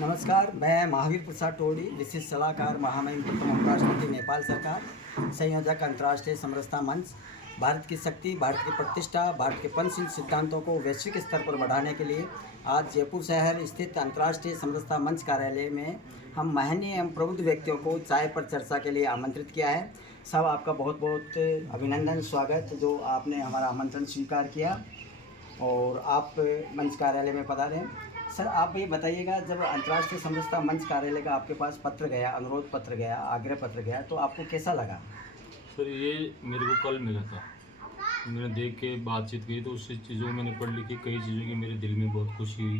नमस्कार, मैं महावीर प्रसाद टोडी, विशिष्ट सलाहकार महामहिम प्रथम उपराष्ट्रपति नेपाल सरकार, संयोजक अंतर्राष्ट्रीय समरसता मंच। भारत की शक्ति, भारत की प्रतिष्ठा, भारत के पंचशील सिद्धांतों को वैश्विक स्तर पर बढ़ाने के लिए आज जयपुर शहर स्थित अंतर्राष्ट्रीय समरसता मंच कार्यालय में हम महनीय एवं प्रबुद्ध व्यक्तियों को चाय पर चर्चा के लिए आमंत्रित किया है। सब आपका बहुत बहुत अभिनंदन, स्वागत जो आपने हमारा आमंत्रण स्वीकार किया और आप मंच कार्यालय में पधारे। सर, आप ये बताइएगा, जब अंतर्राष्ट्रीय समरसता मंच कार्यालय का आपके पास पत्र गया, अनुरोध पत्र गया, आग्रह पत्र गया, तो आपको कैसा लगा? सर, ये मेरे को कल मिला था। मैंने देख के बातचीत की तो उससे चीज़ों में मैंने पढ़ लिखी, कई चीज़ों की मेरे दिल में बहुत खुशी हुई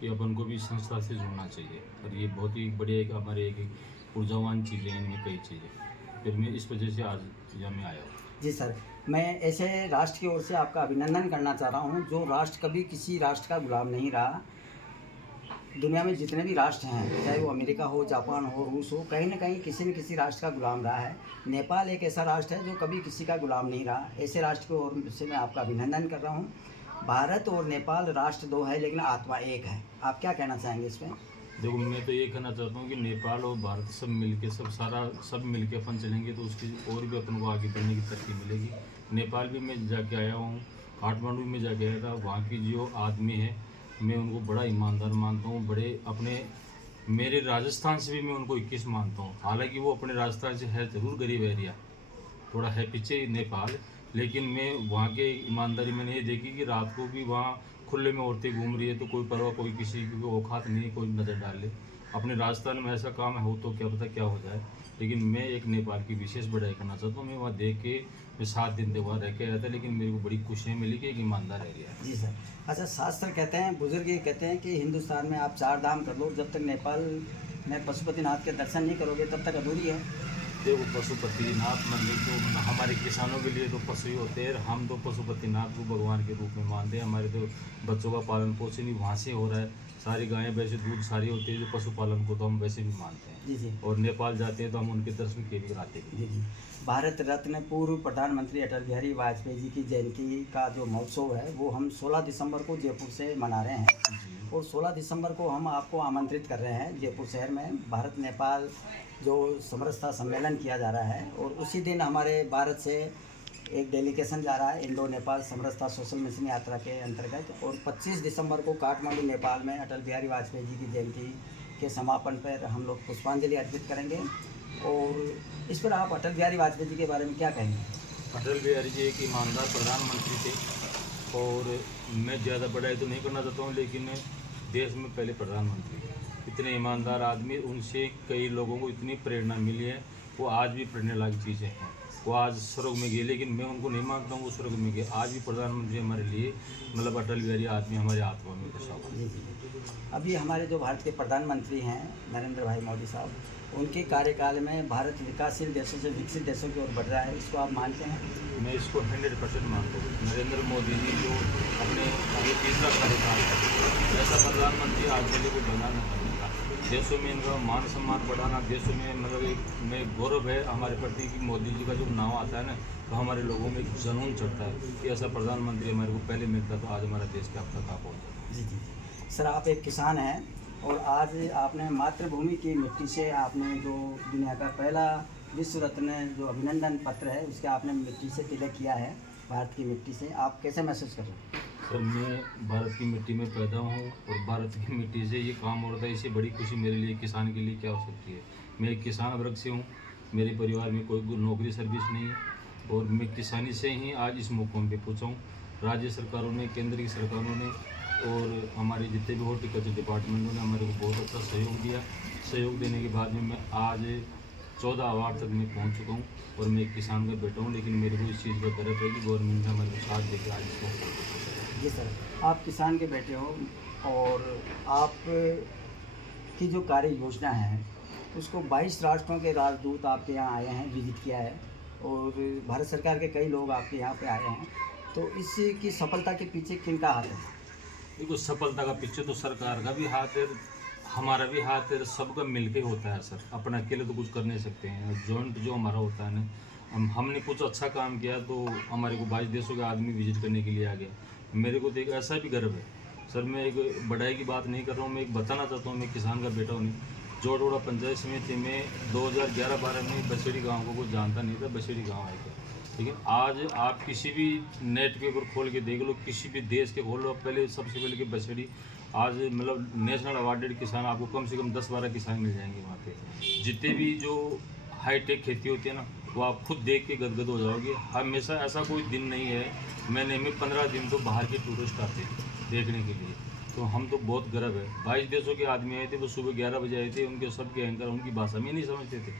कि अपन को भी संस्था से जुड़ना चाहिए। और ये बहुत ही बढ़िया एक हमारे एक ऊर्जावान चीज़ें हैं, इनमें कई चीज़ें। फिर मैं इस वजह से आज यहाँ में आया हूँ। जी सर, मैं ऐसे राष्ट्र की ओर से आपका अभिनंदन करना चाह रहा हूँ जो राष्ट्र कभी किसी राष्ट्र का गुलाम नहीं रहा। दुनिया में जितने भी राष्ट्र हैं, चाहे वो अमेरिका हो, जापान हो, रूस हो, कहीं ना कहीं किसी न किसी राष्ट्र का गुलाम रहा है। नेपाल एक ऐसा राष्ट्र है जो कभी किसी का गुलाम नहीं रहा। ऐसे राष्ट्र की ओर से मैं आपका अभिनंदन कर रहा हूँ। भारत और नेपाल राष्ट्र दो है लेकिन आत्मा एक है। आप क्या कहना चाहेंगे इसमें? देखो, मैं तो ये कहना चाहता हूँ कि नेपाल और भारत सब मिलके सब मिलके अपन चलेंगे तो उसकी और भी अपन को आगे बढ़ने की तरक्की मिलेगी। नेपाल भी मैं जाके आया हूँ, काठमांडू में जाके आया था। वहाँ की जो आदमी है, मैं उनको बड़ा ईमानदार मानता हूँ। मेरे राजस्थान से भी मैं उनको 21 मानता हूँ। हालांकि वो अपने राजस्थान से है ज़रूर गरीब एरिया, थोड़ा है पीछे नेपाल, लेकिन मैं वहाँ के ईमानदारी मैंने ये देखी कि रात को भी वहाँ खुले में औरतें घूम रही है तो कोई परवाह, कोई किसी की औकात नहीं, कोई नज़र डाले। अपने राजस्थान में ऐसा काम हो तो क्या पता क्या हो जाए। लेकिन मैं एक नेपाल की विशेष बढ़ाई करना चाहता हूँ। मैं वहाँ देख के मैं 7 दिन तक वहाँ रह के आया था, लेकिन मेरे को बड़ी खुशियाँ मिली कि एक ईमानदार एरिया है। जी सर। अच्छा, शास्त्र कहते हैं, बुजुर्ग ये कहते हैं कि हिंदुस्तान में आप 4 धाम कर लो, जब तक नेपाल में पशुपतिनाथ के दर्शन नहीं करोगे तब तक अधूरी है। देखो, पशुपतिनाथ मंदिर तो हमारे किसानों के लिए तो पशु ही होते हैं। हम तो पशुपतिनाथ को भगवान के रूप में मानते हैं। हमारे तो बच्चों का पालन पोषण ही वहाँ से हो रहा है। सारी गायें वैसे दूध सारी होती है, जो पशुपालन को तो हम वैसे भी मानते हैं। जी जी। और नेपाल जाते हैं तो हम उनके दर्शन के भी कराते हैं। जी जी। भारत रत्न पूर्व प्रधानमंत्री अटल बिहारी वाजपेयी जी की जयंती का जो महोत्सव है वो हम 16 दिसंबर को जयपुर से मना रहे हैं और 16 दिसंबर को हम आपको आमंत्रित कर रहे हैं जयपुर शहर में भारत नेपाल जो समरसता सम्मेलन किया जा रहा है। और उसी दिन हमारे भारत से एक डेलीगेशन जा रहा है इंडो नेपाल समरसता सोशल मिशन यात्रा के अंतर्गत। और 25 दिसंबर को काठमांडू नेपाल में अटल बिहारी वाजपेयी जी की जयंती के समापन पर हम लोग पुष्पांजलि अर्पित करेंगे। और इस पर आप अटल बिहारी वाजपेयी जी के बारे में क्या कहेंगे? अटल बिहारी जी एक ईमानदार प्रधानमंत्री थे। और मैं ज़्यादा बढ़ाई तो नहीं करना चाहता हूँ, लेकिन देश में पहले प्रधानमंत्री इतने ईमानदार आदमी, उनसे कई लोगों को इतनी प्रेरणा मिली है। वो आज भी प्रेरणा लायक चीज़ें हैं। वो आज स्वर्ग में गए, लेकिन मैं उनको नहीं मानता हूँ वो स्वर्ग में गए। आज भी प्रधानमंत्री हमारे लिए, मतलब अटल बिहारी आदमी हमारे आत्मा में बसा हुआ है। अभी हमारे जो भारत के प्रधानमंत्री हैं नरेंद्र भाई मोदी साहब, उनके कार्यकाल में भारत विकासशील देशों से विकसित देशों की ओर बढ़ रहा है, इसको आप मानते हैं? मैं इसको 100% मानता हूँ। नरेंद्र मोदी जी जो अपने ये तीसरा कार्यकाल है, ऐसा प्रधानमंत्री आज मेरे को बना नहीं बनेगा। देशों में इनका मान सम्मान बढ़ाना, देशों में मतलब एक में गौरव है हमारे प्रति कि मोदी जी का जो नाम आता है ना, तो हमारे लोगों में एक जुनून चढ़ता है कि ऐसा प्रधानमंत्री हमारे को पहले मिलता तो आज हमारा देश क्या तक आप पहुँचा। जी जी। सर, आप एक किसान हैं और आज आपने मातृभूमि की मिट्टी से आपने जो दुनिया का पहला विश्व रत्न जो अभिनंदन पत्र है उसके आपने मिट्टी से तिलक किया है, भारत की मिट्टी से। आप कैसे महसूस कर रहे हैं? सर, मैं भारत की मिट्टी में पैदा हूँ और भारत की मिट्टी से ये काम हो रहा है। इससे बड़ी खुशी मेरे लिए, किसान के लिए क्या हो सकती है। मैं एक किसान वर्ग से हूँ, मेरे परिवार में कोई नौकरी सर्विस नहीं है और मैं किसानी से ही आज इस मुकाम पे पहुँचा हूँ। राज्य सरकारों ने, केंद्र की सरकारों ने और हमारे जितने भी हॉर्टिकल्चर डिपार्टमेंटों ने हमारे को बहुत अच्छा सहयोग दिया। सहयोग देने के बाद में मैं आज 14 अवार्ड तक मैं पहुंच चुका हूं। और मैं एक किसान का बेटा हूं, लेकिन मेरे को इस चीज़ का गर्व है कि गवर्नमेंट ने हमारे को साथ देकर आज इसको। जी सर, आप किसान के बेटे हो और आप की जो कार्य योजना है उसको 22 राष्ट्रों के राजदूत आपके यहाँ आए हैं, विजिट किया है और भारत सरकार के कई लोग आपके यहाँ पे आए हैं। तो इसकी सफलता के पीछे किनका हाथ है? देखो, सफलता का पीछे तो सरकार का भी हाथ है, हमारा भी हाथ है, सबका मिलके होता है सर। अपना अकेले तो कुछ कर नहीं सकते हैं। जॉइंट जो हमारा होता है ना, हमने कुछ अच्छा काम किया तो हमारे को 22 देशों के आदमी विजिट करने के लिए आ गया। मेरे को तो एक ऐसा भी गर्व है सर मैं एक बढ़ाई की बात नहीं कर रहा हूँ, मैं एक बताना चाहता हूँ, मैं किसान का बेटा हूँ नहीं। जोड़ोड़ा पंचायत समिति में 2011-12 में बसेड़ी गांव को कोई जानता नहीं था, बसेड़ी गांव है क्या। लेकिन आज आप किसी भी नेट के ऊपर खोल के देख लो, किसी भी देश के खोल लो, पहले सबसे पहले कि बसेड़ी आज मतलब नेशनल अवार्डेड किसान आपको कम से कम 10-12 किसान मिल जाएंगे वहाँ पे। जितने भी जो हाईटेक खेती होती है ना, वो आप खुद देख के गदगद हो जाओगे। हमेशा ऐसा कोई दिन नहीं है, महीने में 15 दिन तो बाहर के टूरिस्ट आते हैं देखने के लिए। तो हम तो बहुत गर्व है। 22 देशों के आदमी आए थे, वो सुबह 11 बजे आए थे, उनके सबके एंकर उनकी भाषा में नहीं समझते थे।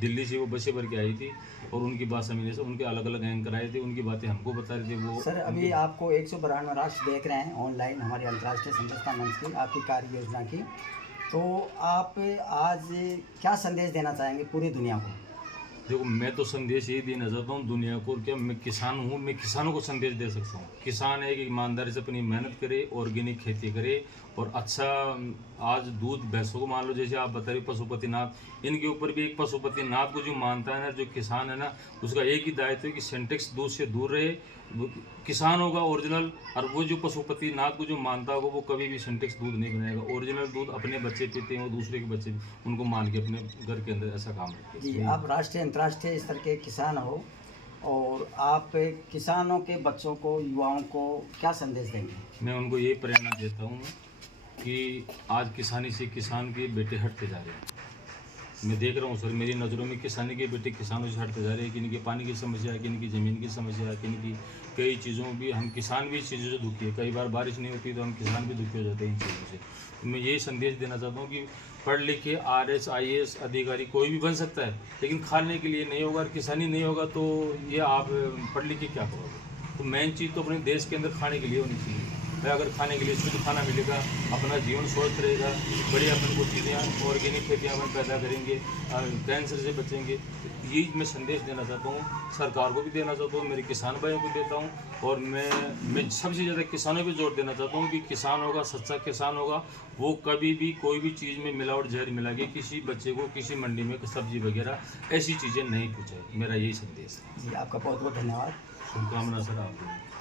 दिल्ली से वो बसें भर के आई थी और उनकी भाषा में नहीं, उनके अलग अलग एंकर आए थे, उनकी बातें हमको बता रहे थे वो। सर अभी आपको 192 राष्ट्र देख रहे हैं ऑनलाइन हमारी अंतर्राष्ट्रीय समरसता मंच की आपकी कार्य योजना की, तो आप आज क्या संदेश देना चाहेंगे पूरी दुनिया को? देखो मैं तो संदेश यही देना चाहता हूँ दुनिया को, क्या मैं किसान हूँ, मैं किसानों को संदेश दे सकता हूँ। किसान है कि ईमानदारी से अपनी मेहनत करे, ऑर्गेनिक खेती करे और अच्छा। आज दूध भैंसों को मान लो, जैसे आप बता रहे पशुपतिनाथ, इनके ऊपर भी एक पशुपतिनाथ को जो मानता है ना, जो किसान है ना, उसका एक ही दायित्व है कि सिंटेक्स दूध से दूर रहे। वो किसान होगा ओरिजिनल, और वो जो पशुपतिनाथ को जो मानता होगा वो कभी भी सिंटेक्स दूध नहीं बनाएगा। ओरिजिनल दूध अपने बच्चे पीते हैं, वो दूसरे के बच्चे उनको मान के अपने घर के अंदर ऐसा काम करते हैं। जी, आप राष्ट्रीय अंतर्राष्ट्रीय स्तर के किसान हो और आप किसानों के बच्चों को, युवाओं को क्या संदेश देंगे? मैं उनको यही प्रेरणा देता हूँ कि आज किसानी से किसान के बेटे हटते जा रहे हैं। मैं देख रहा हूँ सर, मेरी नज़रों में किसानी के बेटे किसानों से हटते जा रहे हैं। किन की पानी की समस्या है, किन की ज़मीन की समस्या है, किन की कई चीज़ों भी, हम किसान भी इस चीज़ों से दुखी है। कई बार बारिश नहीं होती तो हम किसान भी दुखी हो जाते हैं इन चीज़ों से। तो मैं यही संदेश देना चाहता हूँ कि पढ़ लिख के RS IAS अधिकारी कोई भी बन सकता है, लेकिन खाने के लिए नहीं होगा और किसानी नहीं होगा तो ये आप पढ़ लिख के क्या करोगे। तो मेन चीज़ तो अपने देश के अंदर खाने के लिए होनी चाहिए। भाई अगर खाने के लिए शुद्ध खाना मिलेगा, अपना जीवन स्वस्थ रहेगा, बढ़िया अपन को चीज़ें ऑर्गेनिक खेतियाँ अपन पैदा करेंगे, कैंसर से बचेंगे। तो यही मैं संदेश देना चाहता हूँ, सरकार को भी देना चाहता हूँ, मेरे किसान भाइयों को देता हूँ। और मैं सबसे ज़्यादा किसानों पर जोर देना चाहता हूँ कि किसान होगा, सच्चा किसान होगा, वो कभी भी कोई भी चीज़ में मिलावट जहर मिला के किसी बच्चे को किसी मंडी में सब्जी वगैरह ऐसी चीज़ें नहीं पूछे। मेरा यही संदेश है। जी, आपका बहुत बहुत धन्यवाद। शुभकामना सर आपको।